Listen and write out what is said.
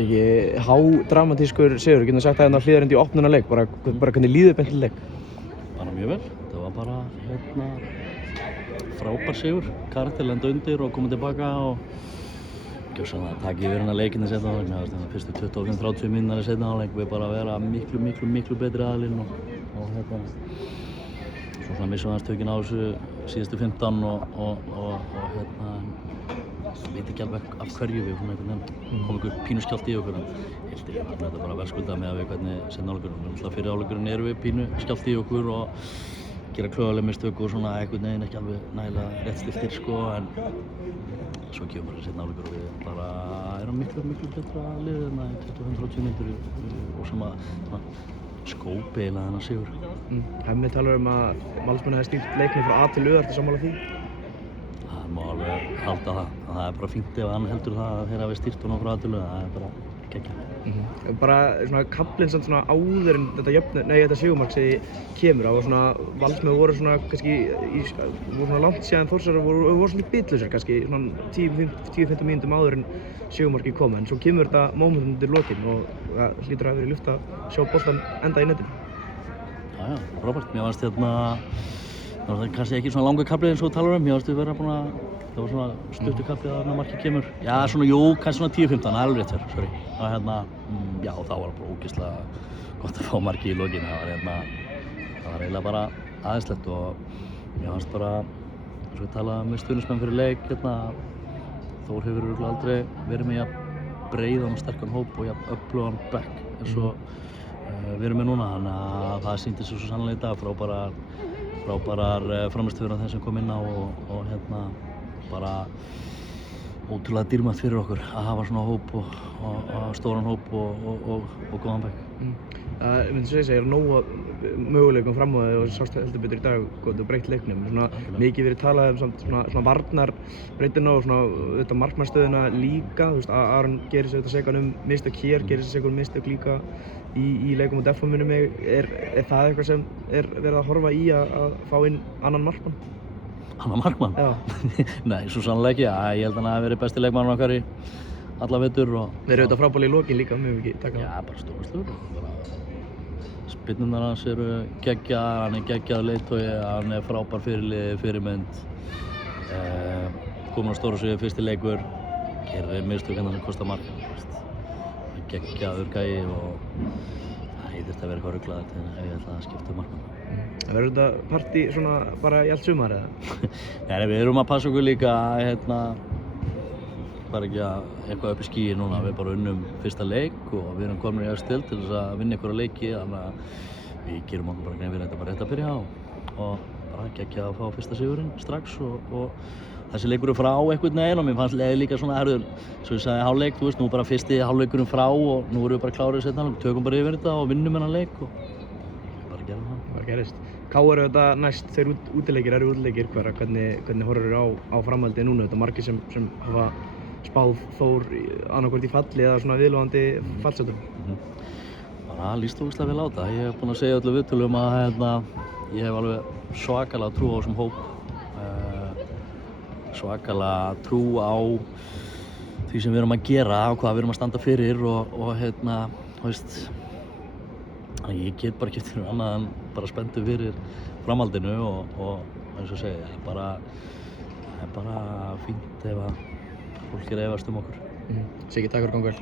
Ekki hádramatískur sigur, getum sagt það hérna Hlíðarenda í opnunarleik, bara hvernig líður beint til leik? Bara mjög vel, það var bara frábær sigur, karakter lenda undir og koma tilbaka og gjörsamlega taka yfir hérna leikinn í seinni hálfleik. Mér fannst fyrstu 25-30 mínútur í seinni hálfleik við bara vera miklu betri aðilinn og svo svona missum við aðeins tökin á þessu síðustu 15 og veit ekki alveg af hverju við kom ykkur pínu skjálfti í okkur en þetta er bara verðskuldað með að við hvernig seinni hálfleikurinn. Fyrir hálfleikurinn erum við pínu skjálfti í okkur og gera klöðuleg mistök og svona einhvern veginn ekki alveg nægilega rétt stiltir sko en svo kemur bara seinni hálfleikur og við bara erum miklu betra liðið en það í 25-30 mínútur og sem að skópi eiginlega þennan sigur. Hemmi talar að Valsmenn hefði stýrt leiknum frá A til Ö, ertu sammála því? Það má alveg halda það. Það er bara fínt ef hann heldur það að þeir hafi stýrt honum frá A til Ö, það er bara geggjað. Bara svona kaflinn samt svona áður en þetta sigurmark kemur á og svona Valsmenn voru svona kannski voru svona langt síðan Þórsarar voru svona bitlausir kannski svona 10-15 mínútum áður en sigurmarkið kom en svo kemur þetta momentum undir lokinn og það hlýtur að hafa verið luft að sjá boltann enda í netinu. Já, frábært. Mér fannst það var kannski ekki svona langur kafli eins og þú talar um. Mér fannst við vera búin að það var svona stuttur kafli að markið kemur. Já, svona kannski svona 10-15, það er alveg rétt hér, sorry. Já, það var bara ógeðslega gott að fá markið í lokinn. Það var eiginlega bara aðeinslegt og mér fannst bara, eins og við talaðum með stuðningsmenn fyrir leik, Þór hefur örugglega aldrei verið með jafn breiðan og sterkan hóp og jafn öflugan bekk eins og við erum með núna, þannig að það sýndi sig svo sannlega í dag, frábærar frammistöður af þeim sem kom inn á og bara ótrúlega dýrmætt fyrir okkur að hafa svona hóp og stóran hóp og góðan bekk. Ég myndi segja nóg möguleikum fram á það og sást heldur betur í dag og breytt leiknum. Mikið verið talað um svona varnarbreytina og svona markmannsstöðuna líka. Aron gerir sér þetta sekan mistök hér, gerir sér sekan mistök líka í leikum og defum minnum mig. Er það eitthvað sem er verið að horfa í að fá inn annan markmann? Annan markmann? Já. Nei, svo sannlega ekki. Ég held að hann hafi verið besti leikmannur okkar í alla vetur. Þeir eru auðvitað frábærlegir í lokin líka, mjög ekki taka. Já, bara stórkostlegur. Spyrnurnar hans eru geggjaðar, hann er geggjaður leiðtogi, hann er frábær fyrirmynd. Komur á stóra sviðið fyrsti leikur, gerir mistök sem kostar mark. Geggjaður gæi og ég þurfti að vera eitthvað ruglaður ef ég ætla að skipta markmann. Verður þetta partí svona bara í allt sumar eða? Nei, við erum að passa okkur líka bara ekki að eitthvað upp í skýi núna. Við bara unnum fyrsta leik og við erum komin í efstu deild til þess að vinna einhverja leiki, þannig að við gerum okkur bara grein fyrir þetta bara rétt að byrja og bara geggjað að fá fyrsta sigurinn strax og þessi leikur er frá einhvern veginn og mér fannst leiðið líka svona herður, svo ég sagði hálfleik, þú veist, nú bara fyrsti hálfleikurinn frá og nú erum við bara klárið seinna hálfleik, tökum bara yfir þetta og vinnum þennan leik og bara gerum það. Það gerist. KR þetta næst, þeir útileikir eru útileikir, hvernig horfir á framhaldið núna? Þetta margir sem hafa spáð Þór annaðhvort í falli eða svona viðlóðandi fallsætum. Bara líst ógeðslega vel á þetta. Ég hef búinn að segja öllu viðtölum að ég hef alveg svakalega trú á þessum hóp. Svakalega trú á því sem við erum að gera og hvað við erum að standa fyrir og veist, ég get bara ekki eftir annað en bara spenntur fyrir framhaldinu og eins og segja, það er bara fínt ef að fólk er að efast okkur. Siggi, takk fyrir ganga vel.